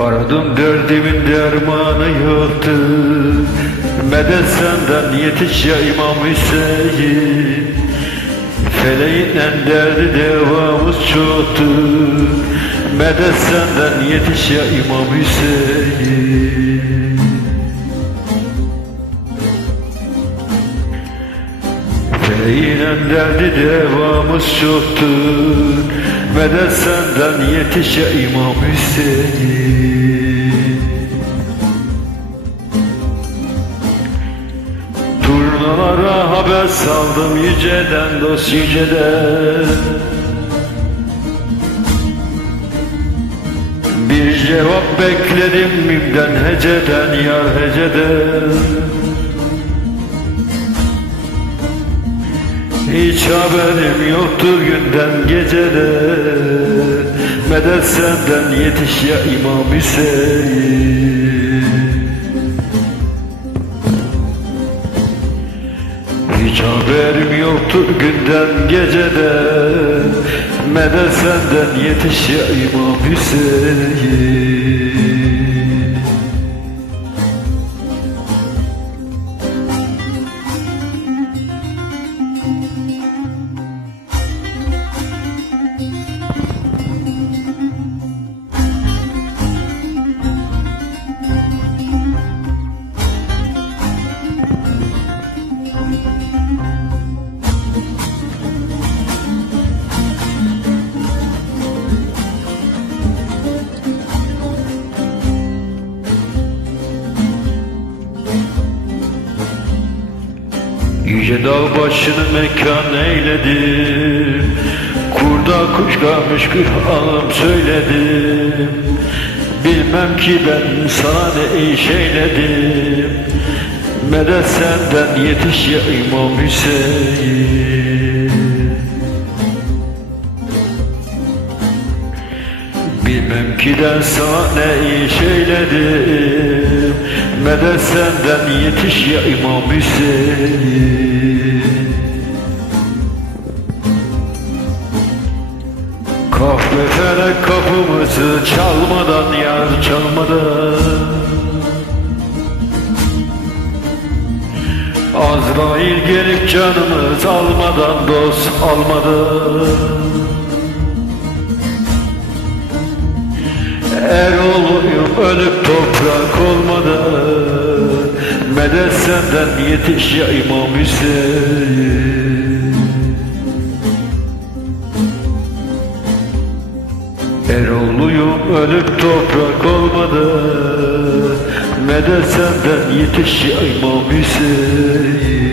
Aradım derdimin dermanı yoktu. Medet senden yetiş ya İmam Hüseyin. Feleğinle derdi devamız çoktu. Medet senden yetiş ya İmam Hüseyin. Feleğinle derdi devamız çoktu. Medet senden yetiş ya İmam Hüseyin. Turnalara haber saldım yüceden, dost yüceden. Bir cevap bekledim mimden, heceden, yar heceden. Hiç haberim yoktur günden geceden. Medet senden yetiş ya İmam Hüseyin. Hiç haberim yoktur günden geceden. Medet senden yetiş ya İmam Hüseyin. Yüce dağ başını mekan eyledim. Kurda kuş kalmış Kur'an'ım söyledim. Bilmem ki ben sana ne iş eyledim. Medet senden yetiş ya İmam Hüseyin. Bilmem ki ben sana ne iş eyledim. Medet senden yetiş ya İmam Hüseyin. Kahve felek kapımızı çalmadan, yar çalmadan. Azrail gelip canımız almadan, dost almadan. Eroğluyum ölüp toprak olmadan. Medet senden yetiş ya İmam Hüseyin. Eroğluyum ölüp toprak olmadan. Medet senden yetiş ya İmam Hüseyin.